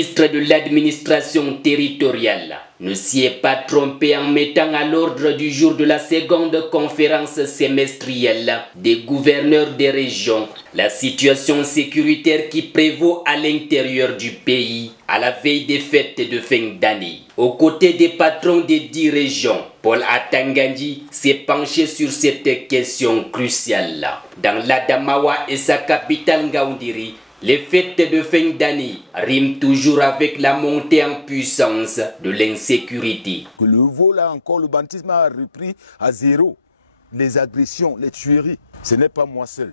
ministre de l'administration territoriale ne s'y est pas trompé en mettant à l'ordre du jour de la seconde conférence semestrielle des gouverneurs des régions la situation sécuritaire qui prévaut à l'intérieur du pays à la veille des fêtes de fin d'année. Aux côtés des patrons des 10 régions, Paul Atangandji s'est penché sur cette question cruciale. Dans l'Adamawa et sa capitale Ngaoundiri, les fêtes de fin d'année riment toujours avec la montée en puissance de l'insécurité. Le vol là encore, le banditisme a repris à zéro. Les agressions, les tueries, ce n'est pas moi seul.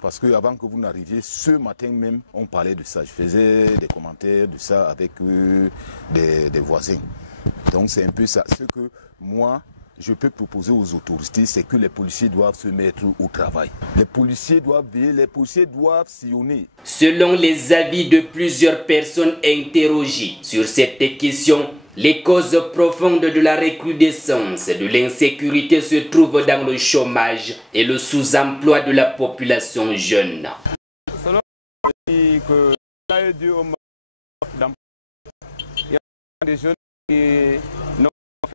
Parce que avant que vous n'arriviez, ce matin même, on parlait de ça. Je faisais des commentaires de ça avec des voisins. Donc c'est un peu ça. Ce que moi, je peux proposer aux autorités, c'est que les policiers doivent se mettre au travail. Les policiers doivent veiller, les policiers doivent sillonner. Selon les avis de plusieurs personnes interrogées sur cette question, les causes profondes de la recrudescence de l'insécurité se trouvent dans le chômage et le sous-emploi de la population jeune. Selon que ça est dû au manque d'emploi, il y a des jeunes qui n'ont pas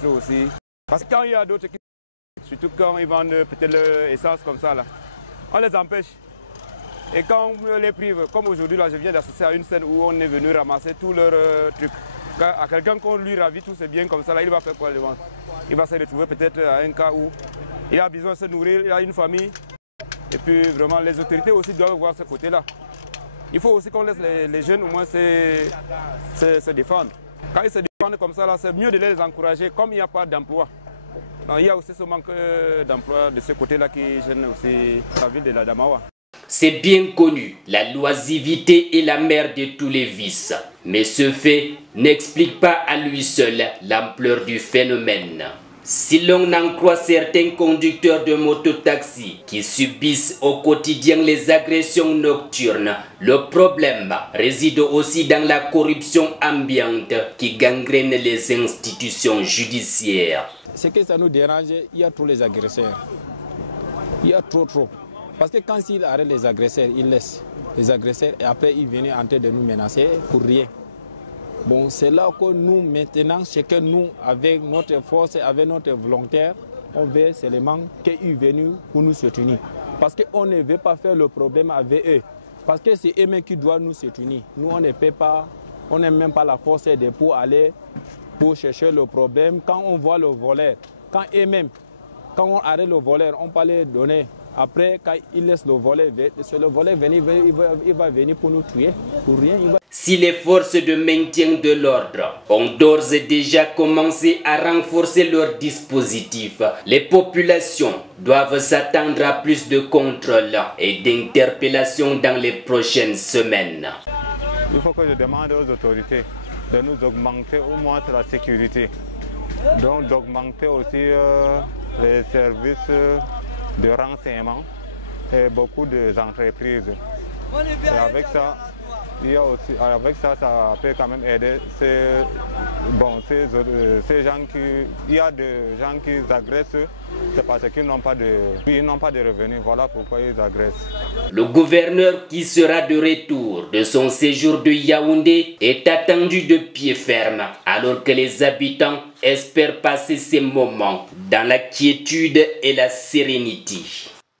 fait aussi. Parce que quand il y a d'autres qui, surtout quand ils vendent peut-être l'essence comme ça, là, on les empêche. Et quand on les prive, comme aujourd'hui, là, je viens d'assister à une scène où on est venu ramasser tous leurs trucs. À quelqu'un qu'on lui ravit tous ses biens comme ça, là, il va faire quoi devant? Il va se retrouver peut-être à un cas où il a besoin de se nourrir, il a une famille. Et puis vraiment, les autorités aussi doivent voir ce côté-là. Il faut aussi qu'on laisse les jeunes au moins se défendre. Quand ils se défendent comme ça, là, c'est mieux de les encourager, comme il n'y a pas d'emploi. Il y a aussi ce manque d'emploi de ce côté-là qui gêne aussi la ville de l'Adamawa. C'est bien connu, la loisivité est la mère de tous les vices. Mais ce fait n'explique pas à lui seul l'ampleur du phénomène. Si l'on en croit certains conducteurs de mototaxi qui subissent au quotidien les agressions nocturnes, le problème réside aussi dans la corruption ambiante qui gangrène les institutions judiciaires. Ce que ça nous dérange, il y a tous les agresseurs. Il y a trop. Parce que quand s'il arrête les agresseurs, il laisse les agresseurs et après il vient en train de nous menacer pour rien. Bon, c'est là que nous, maintenant, chacun nous, avec notre force, avec notre volontaire, on veut seulement qu'ils viennent pour nous soutenir. Parce qu'on ne veut pas faire le problème avec eux. Parce que c'est eux-mêmes qui doivent nous soutenir. Nous, on ne peut pas, on n'a même pas la force pour aller pour chercher le problème. Quand on voit le voleur, quand eux-mêmes, quand on arrête le voleur, on peut les donner. Après, quand il laisse le volet venir, il va venir pour nous tuer, pour rien. Si les forces de maintien de l'ordre ont d'ores et déjà commencé à renforcer leur dispositif, les populations doivent s'attendre à plus de contrôle et d'interpellation dans les prochaines semaines. Il faut que je demande aux autorités de nous augmenter au moins la sécurité, donc d'augmenter aussi les services de renseignement et beaucoup d'entreprises. Et avec ça, ça peut quand même aider ces gens qui... Il y a des gens qui agressent, c'est parce qu'ils n'ont pas de revenus. Voilà pourquoi ils agressent. Le gouverneur qui sera de retour de son séjour de Yaoundé est attendu de pied ferme, alors que les habitants espèrent passer ces moments dans la quiétude et la sérénité.